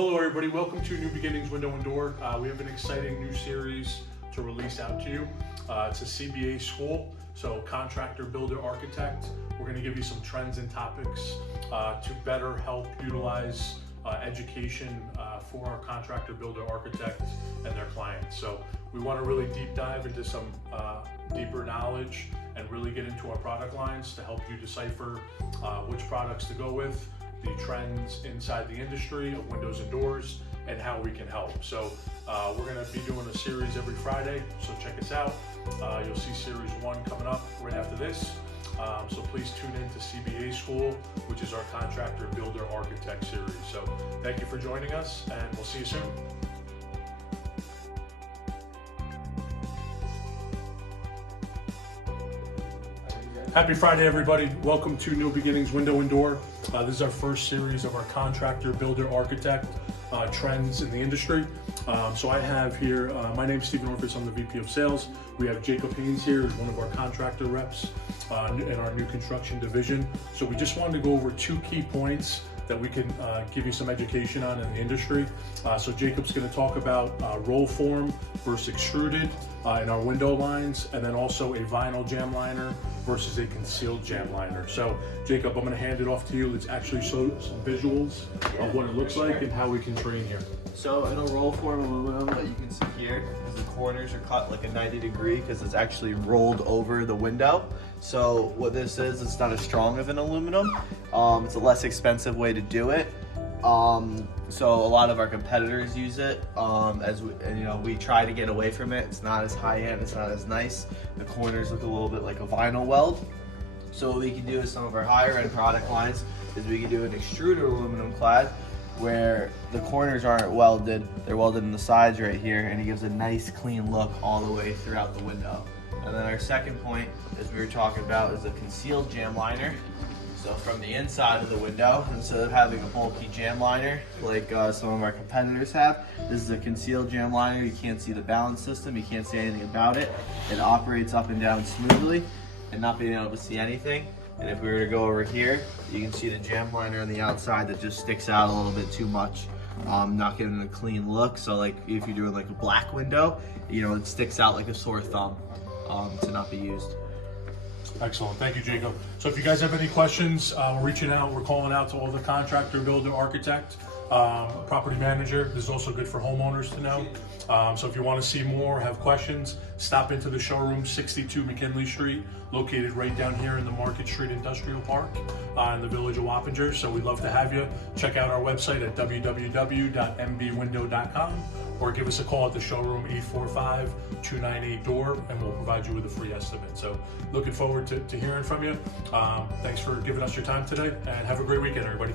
Hello everybody, welcome to New Beginnings Window and Door. We have an exciting new series to release out to you. It's a C.B.A. school, so Contractor, Builder, Architect. We're going to give you some trends and topics to better help utilize education for our contractor, builder, architect, and their clients. So we want to really deep dive into some deeper knowledge and really get into our product lines to help you decipher which products to go with, the trends inside the industry of windows and doors, and how we can help. So we're going to be doing a series every Friday, so check us out. You'll see series 1 coming up right after this. So please tune in to C.B.A. School, which is our Contractor, Builder, Architect series. So thank you for joining us, and we'll see you soon. Happy Friday, everybody. Welcome to New Beginnings Window and Door. This is our first series of our Contractor, Builder, Architect trends in the industry. So I have here, my name's Stephen Orphis, I'm the VP of Sales. We have Jacob Haynes here, who's one of our contractor reps in our new construction division. So we just wanted to go over 2 key points that we can give you some education on in the industry. So Jacob's going to talk about roll form versus extruded in our window lines, and then also a vinyl jam liner versus a concealed jam liner. So Jacob, I'm going to hand it off to you. Let's actually show some visuals of what it looks like and how we can train here. So in a roll form aluminum that you can see here, the corners are cut like a 90 degree because it's actually rolled over the window. So what this is, it's not as strong of an aluminum. It's a less expensive way to do it. So a lot of our competitors use it. We try to get away from it. It's not as high end, it's not as nice. The corners look a little bit like a vinyl weld. So what we can do with some of our higher end product lines is we can do an extruded aluminum clad where the corners aren't welded, they're welded in the sides right here, and it gives a nice clean look all the way throughout the window. And then our second point, as we were talking about, is a concealed jam liner. So from the inside of the window, instead of having a bulky jam liner like some of our competitors have, this is a concealed jam liner. You can't see the balance system, you can't see anything about it. It operates up and down smoothly and not being able to see anything. And if we were to go over here, you can see the jam liner on the outside that just sticks out a little bit too much, not giving it a clean look. So like if you're doing like a black window, it sticks out like a sore thumb to not be used. Excellent, thank you, Jacob. So if you guys have any questions, we're reaching out, we're calling out to all the contractor, builder, architect, property manager. This is also good for homeowners to know. So if you want to see more, have questions, stop into the showroom, 62 McKinley Street, located right down here in the Market Street Industrial Park in the village of Wappinger. So we'd love to have you. Check out our website at www.mbwindow.com or give us a call at the showroom 845-298-DOOR and we'll provide you with a free estimate. So looking forward to hearing from you. Thanks for giving us your time today and have a great weekend, everybody.